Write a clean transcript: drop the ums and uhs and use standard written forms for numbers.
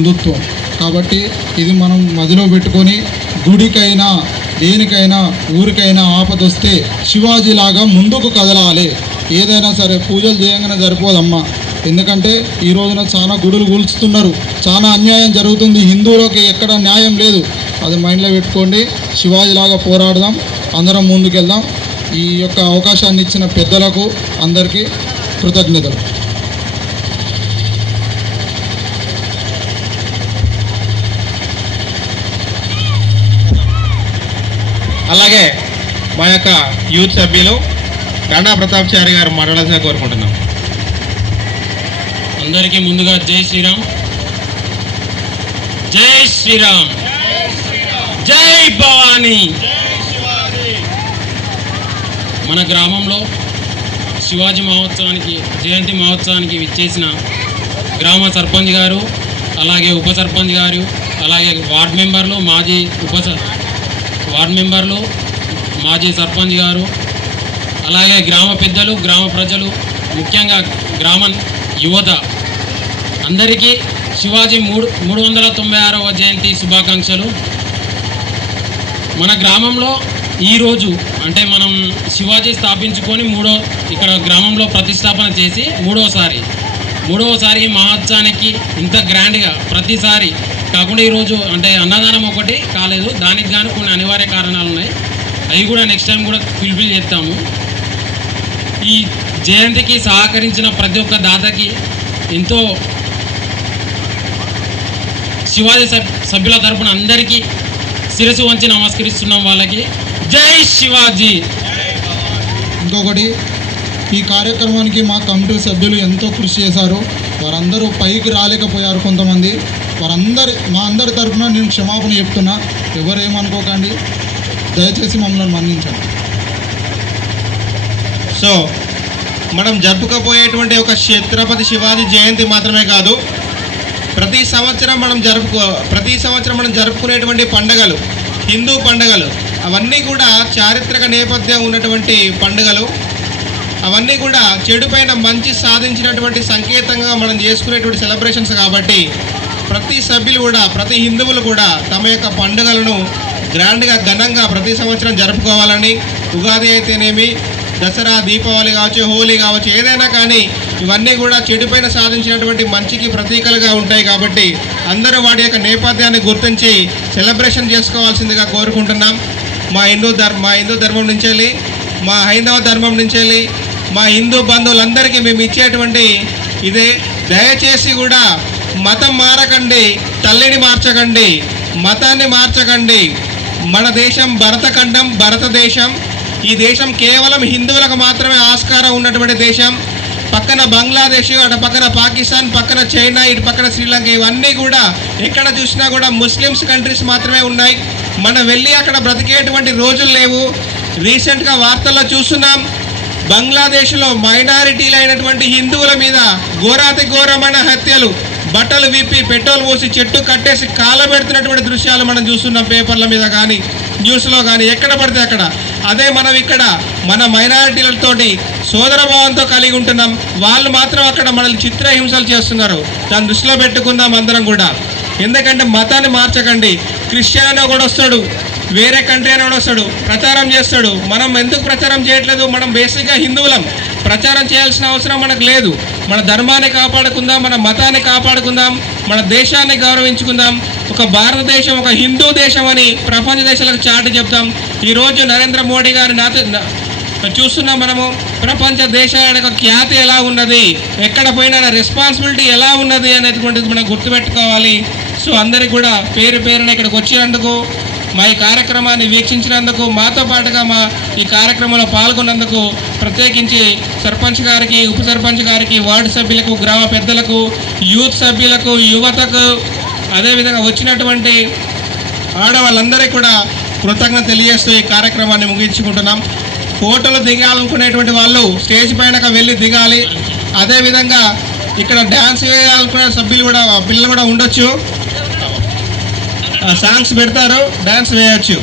హిందుత్వం కాబట్టి ఇది మనం మదిలో పెట్టుకొని గుడికైనా దేనికైనా ఊరికైనా ఆపదొస్తే శివాజీలాగా ముందుకు కదలాలి. ఏదైనా సరే పూజలు చేయగానే సరిపోదమ్మా. ఎందుకంటే ఈ రోజున చాలా గుడులు కూల్చుతున్నారు, చాలా అన్యాయం జరుగుతుంది, హిందువులకి ఎక్కడ న్యాయం లేదు. అది మైండ్లో పెట్టుకోండి. శివాజీలాగా పోరాడదాం, అందరం ముందుకెళ్దాం. ఈ యొక్క అవకాశాన్ని ఇచ్చిన పెద్దలకు అందరికీ కృతజ్ఞతలు. అలాగే మా యొక్క యూత్ సభ్యులు గండా ప్రతాప్చారి గారు మాట్లాడాల్సిన కోరుకుంటున్నాం. అందరికీ ముందుగా జై శ్రీరామ్, జై శ్రీరామ్, జై భవానీ. మన గ్రామంలో శివాజీ జయంతి మహోత్సవానికి విచ్చేసిన గ్రామ సర్పంచ్ గారు, అలాగే ఉప సర్పంచ్ గారు, అలాగే వార్డు మెంబర్లు, మాజీ సర్పంచ్ గారు, అలాగే గ్రామ పెద్దలు, గ్రామ ప్రజలు, ముఖ్యంగా గ్రామ యువత అందరికీ శివాజీ 396వ జయంతి శుభాకాంక్షలు. మన గ్రామంలో ఈరోజు అంటే మనం శివాజీ స్థాపించుకొని ఇక్కడ గ్రామంలో ప్రతిష్టాపన చేసి మూడవసారి మహోత్సవానికి ఇంత గ్రాండ్గా ప్రతిసారి కాకుండా ఈరోజు అంటే అన్నదానం ఒకటి కాలేదు, దానికి కానీ కొన్ని అనివార్య కారణాలు ఉన్నాయి. అవి కూడా నెక్స్ట్ టైం కూడా ఫుల్ఫిల్ చేస్తాము. ఈ జయంతికి సహకరించిన ప్రతి ఒక్క దాతకి ఎంతో శివాజీ సభ్యుల తరపున అందరికీ శిరస్సు వంచి నమస్కరిస్తున్నాం వాళ్ళకి. జై శివాజీ. ఇంకొకటి, ఈ కార్యక్రమానికి మా కమిటీ సభ్యులు ఎంతో కృషి చేశారు. వారందరూ పైకి రాలేకపోయారు కొంతమంది. మా అందరి తరఫున నేను క్షమాపణ చెప్తున్నా. ఎవరేమనుకోకండి, దయచేసి మమ్మల్ని మన్నించండి. సో మనం జరుపుకోపోయేటువంటి ఒక ఛత్రపతి శివాజీ జయంతి మాత్రమే కాదు, ప్రతి సంవత్సరం మనం జరుపుకునేటువంటి పండుగలు, హిందూ పండుగలు, అవన్నీ కూడా చారిత్రక నేపథ్యం ఉన్నటువంటి పండుగలు. అవన్నీ కూడా చెడుపైన మంచి సాధించినటువంటి సంకేతంగా మనం చేసుకునేటువంటి సెలబ్రేషన్స్. కాబట్టి ప్రతి సభ్యులు కూడా, ప్రతి హిందువులు కూడా తమ యొక్క పండుగలను గ్రాండ్గా ఘనంగా ప్రతి సంవత్సరం జరుపుకోవాలని, ఉగాది అయితేనేమి, దసరా, దీపావళి కావచ్చు, హోలీ కావచ్చు, ఏదైనా కానీ ఇవన్నీ కూడా చెడుపైన సాధించినటువంటి మంచికి ప్రతీకలుగా ఉంటాయి. కాబట్టి అందరూ వాటి యొక్క నేపథ్యాన్ని గుర్తించి సెలబ్రేషన్ చేసుకోవాల్సిందిగా కోరుకుంటున్నాం. మా హిందూ ధర్మం నుంచి వెళ్ళి, మా హైందవ ధర్మం నుంచి వెళ్ళి, మా హిందూ బంధువులందరికీ మేము ఇచ్చేటువంటి ఇదే, దయచేసి కూడా మతం మారకండి, తల్లిని మార్చకండి, మతాన్ని మార్చకండి. మన దేశం భరతఖండం, భారతదేశం. ఈ దేశం కేవలం హిందువులకు మాత్రమే ఆస్కారం ఉన్నటువంటి దేశం. పక్కన బంగ్లాదేశ్, అటు పక్కన పాకిస్తాన్, పక్కన చైనా, ఇటు పక్కన శ్రీలంక, ఇవన్నీ కూడా ఎక్కడ చూసినా కూడా ముస్లిమ్స్ కంట్రీస్ మాత్రమే ఉన్నాయి. మనం వెళ్ళి అక్కడ బ్రతికేటువంటి రోజులు లేవు. రీసెంట్గా వార్తల్లో చూస్తున్నాం, బంగ్లాదేశ్లో మైనారిటీలు అయినటువంటి హిందువుల మీద ఘోరాతి ఘోరమైన హత్యలు, బట్టలు విప్పి పెట్రోల్ పోసి చెట్టు కట్టేసి కాలబెడుతున్నటువంటి దృశ్యాలు మనం చూస్తున్నాం. పేపర్ల మీద కానీ న్యూస్లో కానీ ఎక్కడ పడితే అక్కడ. అదే మనం ఇక్కడ మన మైనారిటీలతోటి సోదరభావంతో కలిగి ఉంటున్నాం. వాళ్ళు మాత్రం అక్కడ మనల్ని చిత్రహింసలు చేస్తున్నారు. దాన్ని దృష్టిలో పెట్టుకుందాం అందరం కూడా. ఎందుకంటే మతాన్ని మార్చకండి. క్రిస్టియన్ అని కూడా వస్తాడు, వేరే కంట్రీ అని కూడా వస్తాడు, ప్రచారం చేస్తాడు. మనం ఎందుకు ప్రచారం చేయట్లేదు? మనం బేసిక్గా హిందువులం, ప్రచారం చేయాల్సిన అవసరం మనకు లేదు. మన ధర్మాన్ని కాపాడుకుందాం, మన మతాన్ని కాపాడుకుందాం, మన దేశాన్ని గౌరవించుకుందాం. ఒక భారతదేశం ఒక హిందూ దేశం అని ప్రపంచ దేశాలకు చాటి చెప్తాం. ఈరోజు నరేంద్ర మోడీ గారి చూస్తున్నాం మనము. ప్రపంచ దేశాల యొక్క ఖ్యాతి ఎలా ఉన్నది, ఎక్కడ పోయినా రెస్పాన్సిబిలిటీ ఎలా ఉన్నది అనేటువంటిది మనం గుర్తుపెట్టుకోవాలి. సో అందరికీ కూడా పేరు పేరున ఇక్కడికి వచ్చినందుకు, మా ఈ కార్యక్రమాన్ని వీక్షించినందుకు, మాతో పాటుగా ఈ కార్యక్రమంలో పాల్గొన్నందుకు ప్రత్యేకించి సర్పంచ్ గారికి, ఉప సర్పంచ్ గారికి, వార్డు సభ్యులకు, గ్రామ పెద్దలకు, యూత్ సభ్యులకు, యువతకు, అదేవిధంగా వచ్చినటువంటి ఆడవాళ్ళందరికీ కూడా కృతజ్ఞత తెలియజేస్తూ ఈ కార్యక్రమాన్ని ముగించుకుంటున్నాం. ఫోటోలు దిగాలనుకునేటువంటి వాళ్ళు స్టేజ్ పైన వెళ్ళి దిగాలి. అదేవిధంగా ఇక్కడ డ్యాన్స్ వేయాలనుకునే పిల్లలు కూడా ఉండొచ్చు, సాంగ్స్ పెడతారు, డ్యాన్స్ వేయచ్చు.